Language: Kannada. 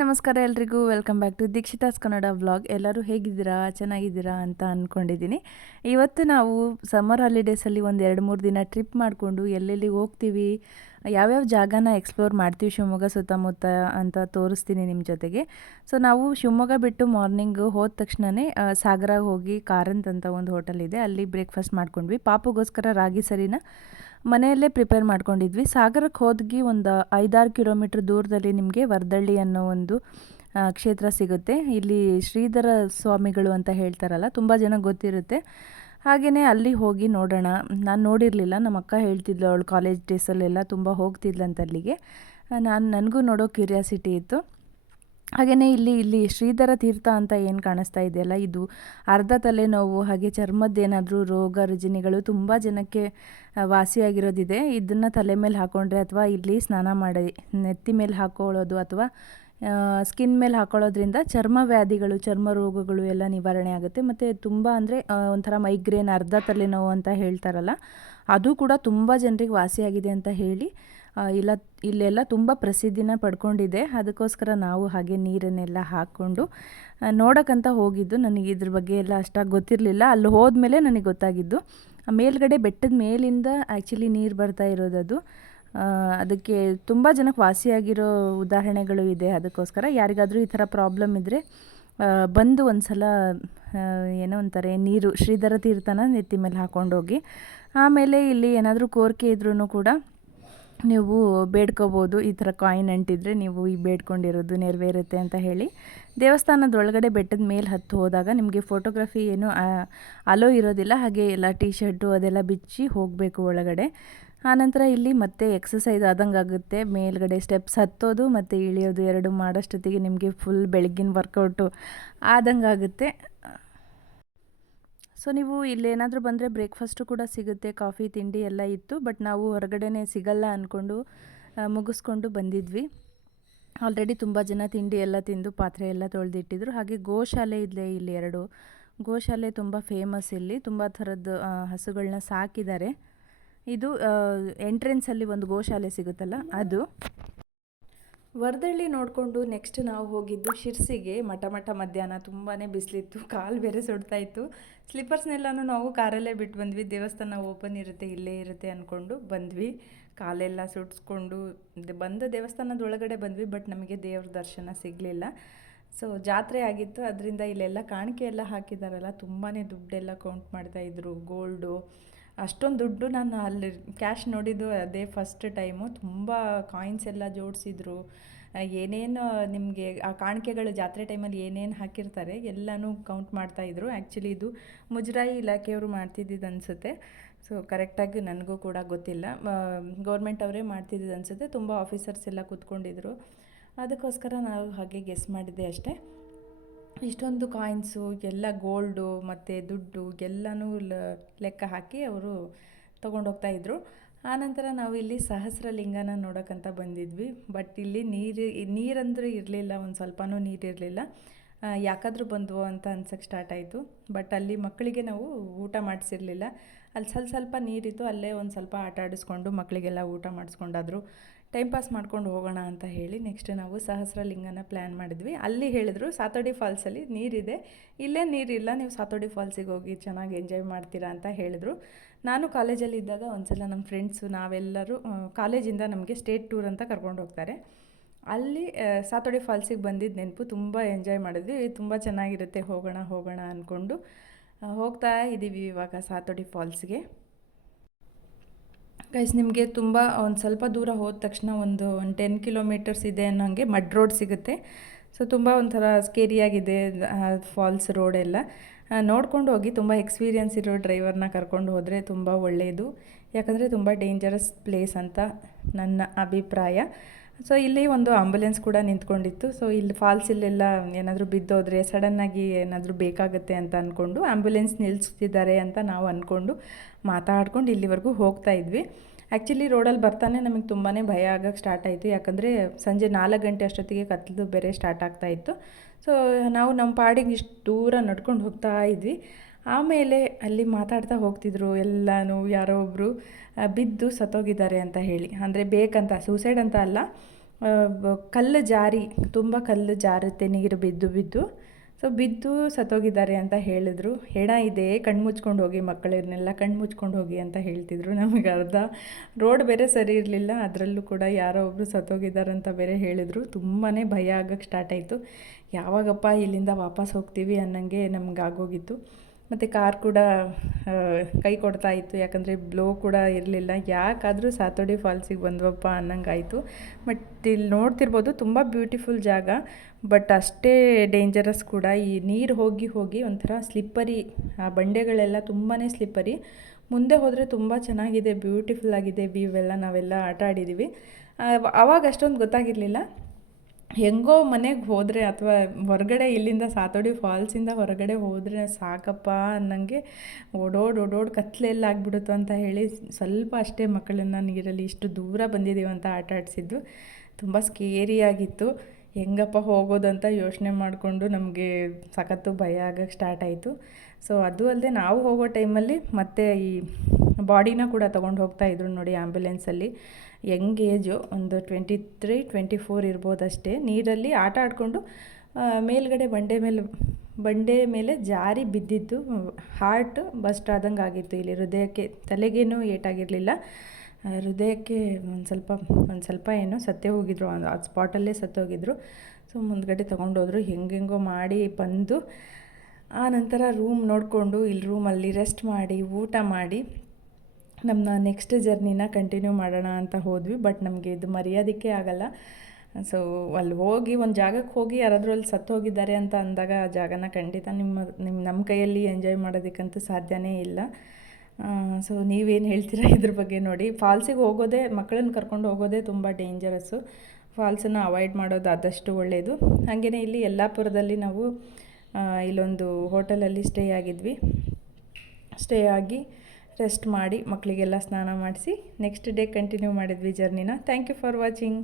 ನಮಸ್ಕಾರ ಎಲ್ರಿಗೂ. Welcome back to Dikshita's Kannada vlog ಎಲ್ಲರೂ ಹೇಗಿದ್ದೀರಾ? ಚೆನ್ನಾಗಿದ್ದೀರಾ ಅಂತ ಅಂದ್ಕೊಂಡಿದ್ದೀನಿ ಇವತ್ತು ನಾವು ಸಮ್ಮರ್ ಹಾಲಿಡೇಸಲ್ಲಿ ಒಂದು ಎರಡು ಮೂರು ದಿನ ಟ್ರಿಪ್ ಮಾಡಿಕೊಂಡು ಎಲ್ಲೆಲ್ಲಿ ಹೋಗ್ತೀವಿ? ಯಾವ್ಯಾವ ಜಾಗನ ಎಕ್ಸ್ಪ್ಲೋರ್ ಮಾಡ್ತೀವಿ ಶಿವಮೊಗ್ಗ ಸುತ್ತಮುತ್ತ ಅಂತ ತೋರಿಸ್ತೀನಿ ನಿಮ್ಮ ಜೊತೆಗೆ. ಸೊ ನಾವು ಶಿವಮೊಗ್ಗ ಬಿಟ್ಟು ಮಾರ್ನಿಂಗ್ ಹೋದ ತಕ್ಷಣವೇ ಸಾಗರ ಹೋಗಿ ಕಾರಂತ್ ಅಂತ ಒಂದು ಹೋಟೆಲ್ ಇದೆ. ಅಲ್ಲಿ ಬ್ರೇಕ್ಫಾಸ್ಟ್ ಮಾಡ್ಕೊಂಡ್ವಿ. ಪಾಪುಗೋಸ್ಕರ ರಾಗಿ ಸರಿನ ಮನೆಯಲ್ಲೇ ಪ್ರಿಪೇರ್ ಮಾಡ್ಕೊಂಡಿದ್ವಿ. ಸಾಗರಕ್ಕೆ ಹೋದ್ಗಿ ಒಂದು ಐದಾರು ಕಿಲೋಮೀಟ್ರ್ ದೂರದಲ್ಲಿ ನಿಮಗೆ ವರ್ದಳ್ಳಿ ಅನ್ನೋ ಒಂದು ಕ್ಷೇತ್ರ ಸಿಗುತ್ತೆ. ಇಲ್ಲಿ ಶ್ರೀಧರ ಸ್ವಾಮಿಗಳು ಅಂತ ಹೇಳ್ತಾರಲ್ಲ, ತುಂಬ ಜನ ಗೊತ್ತಿರುತ್ತೆ. ಹಾಗೆಯೇ ಅಲ್ಲಿ ಹೋಗಿ ನೋಡೋಣ. ನಾನು ನೋಡಿರಲಿಲ್ಲ. ನಮ್ಮ ಅಕ್ಕ ಹೇಳ್ತಿದ್ಲು ಅವಳು ಕಾಲೇಜ್ ಡೇಸಲ್ಲೆಲ್ಲ ತುಂಬ ಹೋಗ್ತಿದ್ಲಂತ ಅಲ್ಲಿಗೆ. ನಾನು, ನನಗೂ ನೋಡೋ ಕ್ಯೂರಿಯಾಸಿಟಿ ಇತ್ತು. ಹಾಗೆಯೇ ಇಲ್ಲಿ ಇಲ್ಲಿ ಶ್ರೀಧರ ತೀರ್ಥ ಅಂತ ಏನು ಕಾಣಿಸ್ತಾ ಇದೆಯಲ್ಲ? ಇದು ಅರ್ಧ ತಲೆನೋವು, ಹಾಗೆ ಚರ್ಮದ್ದೇನಾದರೂ ರೋಗ, ರುಜಿನಿಗಳು ತುಂಬ ಜನಕ್ಕೆ ವಾಸಿಯಾಗಿರೋದಿದೆ. ಇದನ್ನು ತಲೆ ಮೇಲೆ ಹಾಕ್ಕೊಂಡ್ರೆ ಅಥವಾ ಇಲ್ಲಿ ಸ್ನಾನ ಮಾಡಿ, ನೆತ್ತಿ ಮೇಲೆ ಹಾಕ್ಕೊಳ್ಳೋದು ಅಥವಾ ಸ್ಕಿನ್ ಮೇಲೆ ಹಾಕೊಳ್ಳೋದ್ರಿಂದ ಚರ್ಮ ವ್ಯಾಧಿಗಳು, ಚರ್ಮ ರೋಗಗಳು ಎಲ್ಲ ನಿವಾರಣೆ ಆಗುತ್ತೆ. ಮತ್ತು ತುಂಬ ಅಂದರೆ ಒಂಥರ ಮೈಗ್ರೇನ್ ಅರ್ಧ ತಲೆನೋವು ಅಂತ ಹೇಳ್ತಾರಲ್ಲ, ಅದು ಕೂಡ ತುಂಬ ಜನರಿಗೆ ವಾಸಿಯಾಗಿದೆ ಅಂತ ಹೇಳಿ ಇಲ್ಲ, ಇಲ್ಲೆಲ್ಲ ತುಂಬ ಪ್ರಸಿದ್ಧಿನ ಪಡ್ಕೊಂಡಿದೆ. ಅದಕ್ಕೋಸ್ಕರ ನಾವು ಹಾಗೆ ನೀರನ್ನೆಲ್ಲ ಹಾಕ್ಕೊಂಡು ನೋಡೋಕ್ಕಂತ ಹೋಗಿದ್ದು. ನನಗೆ ಇದ್ರ ಬಗ್ಗೆ ಎಲ್ಲ ಅಷ್ಟಾಗಿ ಗೊತ್ತಿರಲಿಲ್ಲ. ಅಲ್ಲಿ ಹೋದ್ಮೇಲೆ ನನಗೆ ಗೊತ್ತಾಗಿದ್ದು, ಮೇಲ್ಗಡೆ ಬೆಟ್ಟದ ಮೇಲಿಂದ ಆ್ಯಕ್ಚುಲಿ ನೀರು ಬರ್ತಾ ಇರೋದದು. ಅದಕ್ಕೆ ತುಂಬ ಜನಕ್ಕೆ ವಾಸಿಯಾಗಿರೋ ಉದಾಹರಣೆಗಳು ಇದೆ. ಅದಕ್ಕೋಸ್ಕರ ಯಾರಿಗಾದರೂ ಈ ಥರ ಪ್ರಾಬ್ಲಮ್ ಇದ್ದರೆ ಬಂದು ಒಂದು ಸಲ ಏನೋ ಅಂತಾರೆ ನೀರು, ಶ್ರೀಧರ ತೀರ್ಥನ ನೆತ್ತಿ ಮೇಲೆ ಹಾಕ್ಕೊಂಡೋಗಿ ಆಮೇಲೆ ಇಲ್ಲಿ ಏನಾದರೂ ಕೋರಿಕೆ ಇದ್ರೂ ಕೂಡ ನೀವು ಬೇಡ್ಕೋಬೋದು. ಈ ಥರ ಕಾಯಿನ್ ಅಂಟಿದ್ರೆ ನೀವು ಈ ಬೇಡ್ಕೊಂಡಿರೋದು ನೆರವೇರುತ್ತೆ ಅಂತ ಹೇಳಿ ದೇವಸ್ಥಾನದ ಒಳಗಡೆ ಬೆಟ್ಟದ ಮೇಲೆ ಹತ್ತು ಹೋದಾಗ ನಿಮಗೆ ಫೋಟೋಗ್ರಫಿ ಏನು ಅಲೋ ಇರೋದಿಲ್ಲ. ಹಾಗೆ ಎಲ್ಲ ಟೀ ಶರ್ಟು ಅದೆಲ್ಲ ಬಿಚ್ಚಿ ಹೋಗಬೇಕು ಒಳಗಡೆ. ಆನಂತರ ಇಲ್ಲಿ ಮತ್ತೆ ಎಕ್ಸಸೈಸ್ ಆದಂಗೆ ಆಗುತ್ತೆ. ಮೇಲ್ಗಡೆ ಸ್ಟೆಪ್ಸ್ ಹತ್ತೋದು ಮತ್ತು ಇಳಿಯೋದು ಎರಡು ಮಾಡೋಷ್ಟೊತ್ತಿಗೆ ನಿಮಗೆ ಫುಲ್ ಬೆಳಗ್ಗಿನ ವರ್ಕೌಟು ಆದಂಗೆ ಆಗುತ್ತೆ. ಸೊ ನೀವು ಇಲ್ಲೇನಾದರೂ ಬಂದರೆ ಬ್ರೇಕ್ಫಾಸ್ಟು ಕೂಡ ಸಿಗುತ್ತೆ ಕಾಫಿ ತಿಂಡಿ ಎಲ್ಲ ಇತ್ತು ಬಟ್ ನಾವು ಹೊರಗಡೆನೇ ಸಿಗಲ್ಲ ಅಂದ್ಕೊಂಡು ಮುಗಿಸ್ಕೊಂಡು ಬಂದಿದ್ವಿ. ಆಲ್ರೆಡಿ ತುಂಬ ಜನ ತಿಂಡಿ ಎಲ್ಲ ತಿಂದು ಪಾತ್ರೆ ಎಲ್ಲ ತೊಳೆದಿಟ್ಟಿದ್ರು. ಹಾಗೆ ಗೋಶಾಲೆ ಇದೆ ಇಲ್ಲಿ ಎರಡು. ಗೋಶಾಲೆ ತುಂಬ ಫೇಮಸ್ ಇಲ್ಲಿ. ತುಂಬ ಥರದ್ದು ಹಸುಗಳನ್ನ ಸಾಕಿದ್ದಾರೆ. ಇದು ಎಂಟ್ರೆನ್ಸಲ್ಲಿ ಒಂದು ಗೋಶಾಲೆ ಸಿಗುತ್ತಲ್ಲ, ಅದು. ವರದಳ್ಳಿ ನೋಡಿಕೊಂಡು ನೆಕ್ಸ್ಟ್ ನಾವು ಹೋಗಿದ್ದು ಶಿರ್ಸಿಗೆ. ಮಠ ಮಠ ಮಧ್ಯಾಹ್ನ ತುಂಬಾ ಬಿಸಿಲಿತ್ತು, ಕಾಲು ಬೇರೆ ಸುಡ್ತಾ ಇತ್ತು ಸ್ಲಿಪ್ಪರ್ಸ್ನೆಲ್ಲನೂ ನಾವು ಕಾರಲ್ಲೇ ಬಿಟ್ಟು ಬಂದ್ವಿ. ದೇವಸ್ಥಾನ ಓಪನ್ ಇರುತ್ತೆ, ಇಲ್ಲೇ ಇರುತ್ತೆ ಅಂದ್ಕೊಂಡು ಬಂದ್ವಿ. ಕಾಲೆಲ್ಲ ಸುಡಿಸ್ಕೊಂಡು ಬಂದ ದೇವಸ್ಥಾನದ ಒಳಗಡೆ ಬಂದ್ವಿ, ಬಟ್ ನಮಗೆ ದೇವ್ರ ದರ್ಶನ ಸಿಗಲಿಲ್ಲ. ಸೊ, ಜಾತ್ರೆ ಆಗಿತ್ತು. ಅದರಿಂದ ಇಲ್ಲೆಲ್ಲ ಕಾಣಿಕೆ ಎಲ್ಲ ಹಾಕಿದಾರಲ್ಲ ತುಂಬಾ ದುಡ್ಡೆಲ್ಲ ಕೌಂಟ್ ಮಾಡ್ತಾಯಿದ್ರು ಗೋಲ್ಡು ಅಷ್ಟೊಂದು ದುಡ್ಡು ನಾನು ಅಲ್ಲಿ ಕ್ಯಾಶ್ ನೋಡಿದ್ದು ಅದೇ ಫಸ್ಟ್ ಟೈಮು ತುಂಬ ಕಾಯಿನ್ಸ್ ಎಲ್ಲ ಜೋಡಿಸಿದ್ರು. ಏನೇನು ನಿಮಗೆ, ಆ ಕಾಣಿಕೆಗಳು ಜಾತ್ರೆ ಟೈಮಲ್ಲಿ ಏನೇನು ಹಾಕಿರ್ತಾರೆ ಎಲ್ಲನೂ ಕೌಂಟ್ ಮಾಡ್ತಾಯಿದ್ರು ಆ್ಯಕ್ಚುಲಿ ಇದು ಮುಜರಾಯಿ ಇಲಾಖೆಯವರು ಮಾಡ್ತಿದ್ದಿದ್ದು ಅನಿಸುತ್ತೆ. ಸೊ ಕರೆಕ್ಟಾಗಿ ನನಗೂ ಕೂಡ ಗೊತ್ತಿಲ್ಲ. ಗೌರ್ಮೆಂಟ್ ಅವರೇ ಮಾಡ್ತಿದ್ದಿದ್ದು ಅನಿಸುತ್ತೆ. ತುಂಬ ಆಫೀಸರ್ಸ್ ಎಲ್ಲ ಕೂತ್ಕೊಂಡಿದ್ರು. ಅದಕ್ಕೋಸ್ಕರ ನಾವು ಹಾಗೆ ಗೆಸ್ ಮಾಡಿದ್ದೆ ಅಷ್ಟೇ. ಇಷ್ಟೊಂದು ಕಾಯಿನ್ಸು ಎಲ್ಲ ಗೋಲ್ಡು ಮತ್ತು ದುಡ್ಡು ಎಲ್ಲನೂ ಲೆಕ್ಕ ಹಾಕಿ ಅವರು ತೊಗೊಂಡೋಗ್ತಾ ಇದ್ರು. ಆನಂತರ ನಾವು ಇಲ್ಲಿ ಸಹಸ್ರಲಿಂಗನ ನೋಡೋಕ್ಕಂತ ಬಂದಿದ್ವಿ. ಬಟ್ ಇಲ್ಲಿ ನೀರು, ನೀರಂದ್ರೆ ಇರಲಿಲ್ಲ, ಒಂದು ಸ್ವಲ್ಪನೂ ನೀರಿರಲಿಲ್ಲ ಯಾಕಾದರೂ ಬಂದವು ಅಂತ ಅನ್ಸಕ್ಕೆ ಸ್ಟಾರ್ಟ್ ಆಯಿತು. ಬಟ್ ಅಲ್ಲಿ ಮಕ್ಕಳಿಗೆ ನಾವು ಊಟ ಮಾಡಿಸಿರಲಿಲ್ಲ. ಅಲ್ಲಿ ಸ್ವಲ್ಪ ಸ್ವಲ್ಪ ನೀರಿತ್ತು, ಅಲ್ಲೇ ಒಂದು ಸ್ವಲ್ಪ ಆಟ ಆಡಿಸ್ಕೊಂಡು ಮಕ್ಕಳಿಗೆಲ್ಲ ಊಟ ಮಾಡಿಸ್ಕೊಂಡಾದ್ರು. ಟೈಮ್ ಪಾಸ್ ಮಾಡ್ಕೊಂಡು ಹೋಗೋಣ ಅಂತ ಹೇಳಿ ನೆಕ್ಸ್ಟ್ ನಾವು ಸಹಸ್ರಲಿಂಗನ ಪ್ಲ್ಯಾನ್ ಮಾಡಿದ್ವಿ. ಅಲ್ಲಿ ಹೇಳಿದ್ರು ಸಾತೋಡಿ ಫಾಲ್ಸಲ್ಲಿ ನೀರಿದೆ. ಇಲ್ಲೇ ನೀರಿಲ್ಲ, ನೀವು ಸಾತೋಡಿ ಫಾಲ್ಸಿಗೆ ಹೋಗಿ ಚೆನ್ನಾಗಿ ಎಂಜಾಯ್ ಮಾಡ್ತೀರಾ ಅಂತ ಹೇಳಿದ್ರು. ನಾನು ಕಾಲೇಜಲ್ಲಿ ಇದ್ದಾಗ ಒಂದ್ಸಲ ನಮ್ಮ ಫ್ರೆಂಡ್ಸು ನಾವೆಲ್ಲರೂ ಕಾಲೇಜಿಂದ ನಮಗೆ ಸ್ಟೇಟ್ ಟೂರ್ ಅಂತ ಕರ್ಕೊಂಡು ಹೋಗ್ತಾರೆ. ಅಲ್ಲಿ ಸಾತೋಡಿ ಫಾಲ್ಸಿಗೆ ಬಂದಿದ್ದ ನೆನಪು ತುಂಬ ಎಂಜಾಯ್ ಮಾಡಿದ್ವಿ. ತುಂಬ ಚೆನ್ನಾಗಿರುತ್ತೆ, ಹೋಗೋಣ ಹೋಗೋಣ ಅಂದ್ಕೊಂಡು ಹೋಗ್ತಾ ಇದ್ದೀವಿ ಇವಾಗ ಸಾತೋಡಿ ಫಾಲ್ಸ್ಗೆ ಗೈಸ್ ನಿಮಗೆ ತುಂಬ ಒಂದು ಸ್ವಲ್ಪ ದೂರ ಹೋದ ತಕ್ಷಣ ಒಂದು ಒಂದು ಟೆನ್ ಕಿಲೋಮೀಟರ್ಸ್ ಇದೆ ಅನ್ನೋಂಗೆ ಮಡ್ ರೋಡ್ ಸಿಗುತ್ತೆ. ಸೊ ತುಂಬ ಒಂಥರ ಸ್ಕೇರಿಯಾಗಿದೆ ಫಾಲ್ಸ್ ರೋಡ್ ಎಲ್ಲ. ನೋಡ್ಕೊಂಡು ಹೋಗಿ ತುಂಬ ಎಕ್ಸ್ಪೀರಿಯನ್ಸ್ ಇರೋ ಡ್ರೈವರ್ನ ಕರ್ಕೊಂಡು ಹೋದರೆ ತುಂಬ ಒಳ್ಳೆಯದು ಯಾಕಂದರೆ ತುಂಬ ಡೇಂಜರಸ್ ಪ್ಲೇಸ್ ಅಂತ ನನ್ನ ಅಭಿಪ್ರಾಯ. ಸೊ ಇಲ್ಲಿ ಒಂದು ಆಂಬುಲೆನ್ಸ್ ಕೂಡ ನಿಂತ್ಕೊಂಡಿತ್ತು. ಸೊ ಇಲ್ಲಿ ಫಾಲ್ಸ್ ಇಲ್ಲೆಲ್ಲ ಏನಾದರೂ ಬಿದ್ದೋದ್ರೆ ಸಡನ್ನಾಗಿ ಏನಾದರೂ ಬೇಕಾಗುತ್ತೆ ಅಂತ ಅಂದ್ಕೊಂಡು ಆ್ಯಂಬುಲೆನ್ಸ್ ನಿಲ್ಲಿಸ್ತಿದ್ದಾರೆ ಅಂತ ನಾವು ಅಂದ್ಕೊಂಡು ಮಾತಾಡ್ಕೊಂಡು ಇಲ್ಲಿವರೆಗೂ ಹೋಗ್ತಾ ಇದ್ವಿ. ಆ್ಯಕ್ಚುಲಿ ರೋಡಲ್ಲಿ ಬರ್ತಾನೆ ನಮಗೆ ತುಂಬಾ ಭಯ ಆಗಕ್ಕೆ ಸ್ಟಾರ್ಟ್ ಆಯಿತು. ಯಾಕಂದರೆ ಸಂಜೆ ನಾಲ್ಕು ಗಂಟೆ ಅಷ್ಟೊತ್ತಿಗೆ ಕತ್ತಲು ಬೇರೆ ಸ್ಟಾರ್ಟ್ ಆಗ್ತಾ ಇತ್ತು. ಸೊ ನಾವು ನಮ್ಮ ಪಾಡಿಗೆ ಇಷ್ಟು ದೂರ ನಡ್ಕೊಂಡು ಹೋಗ್ತಾ ಇದ್ವಿ. ಆಮೇಲೆ ಅಲ್ಲಿ ಮಾತಾಡ್ತಾ ಹೋಗ್ತಿದ್ರು ಎಲ್ಲನೂ, ಯಾರೋ ಒಬ್ಬರು ಬಿದ್ದು ಸತ್ತೋಗಿದ್ದಾರೆ ಅಂತ ಹೇಳಿ. ಅಂದರೆ ಬೇಕಂತ ಸೂಸೈಡ್ ಅಂತ ಅಲ್ಲ ಕಲ್ಲು ಜಾರಿ, ತುಂಬ ಕಲ್ಲು ಜಾರುತ್ತೆ, ನೀರು ಬಿದ್ದು ಬಿದ್ದು. ಸೊ ಬಿದ್ದು ಸತ್ತೋಗಿದ್ದಾರೆ ಅಂತ ಹೇಳಿದ್ರು. ಹೆಣ ಇದೆ ಕಣ್ಣು ಮುಚ್ಕೊಂಡು ಹೋಗಿ ಮಕ್ಕಳನ್ನೆಲ್ಲ ಕಣ್ಣು ಮುಚ್ಕೊಂಡು ಹೋಗಿ ಅಂತ ಹೇಳ್ತಿದ್ರು. ನಮಗೆ ಅರ್ಧ ರೋಡ್ ಬೇರೆ ಸರಿ ಇರಲಿಲ್ಲ, ಅದರಲ್ಲೂ ಕೂಡ ಯಾರೋ ಒಬ್ಬರು ಸತ್ತೋಗಿದ್ದಾರೆ ಅಂತ ಬೇರೆ ಹೇಳಿದರು. ತುಂಬಾ ಭಯ ಆಗಕ್ಕೆ ಸ್ಟಾರ್ಟ್ ಆಯಿತು. ಯಾವಾಗಪ್ಪ ಇಲ್ಲಿಂದ ವಾಪಸ್ ಹೋಗ್ತೀವಿ ಅನ್ನಂಗೆ ನಮ್ಗೆ ಆಗೋಗಿತ್ತು. ಮತ್ತು ಕಾರ್ ಕೂಡ ಕೈ ಕೊಡ್ತಾ ಇತ್ತು. ಯಾಕಂದರೆ ಬ್ಲೋ ಕೂಡ ಇರಲಿಲ್ಲ. ಯಾಕಾದರೂ ಸಾತೋಡಿ ಫಾಲ್ಸಿಗೆ ಬಂದ್ವಪ್ಪ ಅನ್ನಂಗಾಯಿತು. ಬಟ್ ಇಲ್ಲಿ ನೋಡ್ತಿರ್ಬೋದು, ತುಂಬ ಬ್ಯೂಟಿಫುಲ್ ಜಾಗ. ಬಟ್ ಅಷ್ಟೇ ಡೇಂಜರಸ್ ಕೂಡ. ಈ ನೀರು ಹೋಗಿ ಹೋಗಿ ಒಂಥರ ಸ್ಲಿಪ್ಪರಿ ಆ ಬಂಡೆಗಳೆಲ್ಲ ತುಂಬಾ ಸ್ಲಿಪ್ಪರಿ ಮುಂದೆ ಹೋದರೆ ತುಂಬ ಚೆನ್ನಾಗಿದೆ ಬ್ಯೂಟಿಫುಲ್ ಆಗಿದೆ ವ್ಯೂ ಎಲ್ಲ ನಾವೆಲ್ಲ ಆಟ ಆಡಿದ್ದೀವಿ ಆವಾಗ ಅಷ್ಟೊಂದು ಗೊತ್ತಾಗಿರಲಿಲ್ಲ. ಹೆಂಗೋ ಮನೆಗೆ ಹೋದರೆ ಅಥವಾ ಹೊರಗಡೆ ಇಲ್ಲಿಂದ ಸಾತೋಡಿ ಫಾಲ್ಸಿಂದ ಹೊರಗಡೆ ಹೋದರೆ ಸಾಕಪ್ಪ ಅನ್ನಂಗೆ ಓಡೋಡ್ ಓಡೋಡ್ ಕತ್ಲೆಲ್ಲ ಆಗ್ಬಿಡುತ್ತೋ ಅಂತ ಹೇಳಿ ಸ್ವಲ್ಪ ಅಷ್ಟೇ ಮಕ್ಕಳನ್ನು ನೀರಲ್ಲಿ ಇಷ್ಟು ದೂರ ಬಂದಿದ್ದೀವಿ ಅಂತ ಆಟ ಆಡಿಸಿದ್ದು ತುಂಬ ಸ್ಕೇರಿಯಾಗಿತ್ತು ಹೆಂಗಪ್ಪ ಹೋಗೋದಂತ ಯೋಚನೆ ಮಾಡಿಕೊಂಡು ನಮಗೆ ಸಖತ್ತು ಭಯ ಆಗಕ್ಕೆ ಸ್ಟಾರ್ಟ್ ಆಯಿತು. ಸೊ ಅದು ಅಲ್ಲದೆ ನಾವು ಹೋಗೋ ಟೈಮಲ್ಲಿ ಮತ್ತೆ ಈ ಬಾಡಿನ ಕೂಡ ತೊಗೊಂಡು ಹೋಗ್ತಾ ಇದ್ರು ನೋಡಿ ಆ್ಯಂಬುಲೆನ್ಸಲ್ಲಿ ಯಂಗ್ ಏಜು ಒಂದು ಟ್ವೆಂಟಿ ತ್ರೀ ಟ್ವೆಂಟಿ ಫೋರ್ ಇರ್ಬೋದಷ್ಟೇ. ನೀರಲ್ಲಿ ಆಟ ಆಡಿಕೊಂಡು ಮೇಲ್ಗಡೆ ಬಂಡೆ ಮೇಲೆ ಬಂಡೆ ಮೇಲೆ ಜಾರಿ ಬಿದ್ದಿದ್ದು ಹಾರ್ಟ್ ಬಸ್ಟ್ ಆದಂಗೆ ಆಗಿತ್ತು ಇಲ್ಲಿ ಹೃದಯಕ್ಕೆ ತಲೆಗೇನೂ ಏಟಾಗಿರಲಿಲ್ಲ. ಹೃದಯಕ್ಕೆ ಒಂದು ಸ್ವಲ್ಪ ಒಂದು ಸ್ವಲ್ಪ ಏನೋ ಸತ್ತೇ ಹೋಗಿದ್ರು ಆ ಸ್ಪಾಟಲ್ಲೇ ಸತ್ತೋಗಿದ್ರು ಸೊ ಮುಂದ್ಗಡೆ ತೊಗೊಂಡೋದ್ರು, ಹೆಂಗೆಂಗೋ ಮಾಡಿ ಬಂದು, ಆ ನಂತರ ರೂಮ್ ನೋಡಿಕೊಂಡು ಇಲ್ಲಿ ರೂಮಲ್ಲಿ ರೆಸ್ಟ್ ಮಾಡಿ, ಊಟ ಮಾಡಿ ನಮ್ಮ ನೆಕ್ಸ್ಟ್ ಜರ್ನಿನ ಕಂಟಿನ್ಯೂ ಮಾಡೋಣ ಅಂತ ಹೋದ್ವಿ ಬಟ್ ನಮಗೆ ಇದು ಮರೆಯೋದಕ್ಕೆ ಆಗಲ್ಲ. ಸೊ ಅಲ್ಲಿ ಹೋಗಿ, ಒಂದು ಜಾಗಕ್ಕೆ ಹೋಗಿ ಯಾರಾದರೂ ಅಲ್ಲಿ ಸತ್ತು ಹೋಗಿದ್ದಾರೆ ಅಂತ ಅಂದಾಗ ಆ ಜಾಗನ ಖಂಡಿತ ನಿಮ್ಮ ನಿಮ್ಮ ನಮ್ಮ ಕೈಯಲ್ಲಿ ಎಂಜಾಯ್ ಮಾಡೋದಕ್ಕಂತೂ ಸಾಧ್ಯವೇ ಇಲ್ಲ. ಸೊ ನೀವೇನು ಹೇಳ್ತೀರಾ ಇದ್ರ ಬಗ್ಗೆ ನೋಡಿ. ಫಾಲ್ಸಿಗೆ ಹೋಗೋದೇ ಮಕ್ಕಳನ್ನ ಕರ್ಕೊಂಡು ಹೋಗೋದೇ ತುಂಬ ಡೇಂಜರಸ್ಸು ಫಾಲ್ಸನ್ನು ಅವಾಯ್ಡ್ ಮಾಡೋದು ಆದಷ್ಟು ಒಳ್ಳೆಯದು ಹಾಗೆಯೇ ಇಲ್ಲಿ ಯಲ್ಲಾಪುರದಲ್ಲಿ ನಾವು ಇಲ್ಲೊಂದು ಹೋಟೆಲಲ್ಲಿ ಸ್ಟೇ ಆಗಿದ್ವಿ. ಸ್ಟೇ ಆಗಿ ರೆಸ್ಟ್ ಮಾಡಿ ಮಕ್ಕಳಿಗೆಲ್ಲ ಸ್ನಾನ ಮಾಡಿಸಿ ನೆಕ್ಸ್ಟ್ ಡೇ ಕಂಟಿನ್ಯೂ ಮಾಡಿದ್ವಿ ಜರ್ನಿನ ಥ್ಯಾಂಕ್ ಯು ಫಾರ್ ವಾಚಿಂಗ್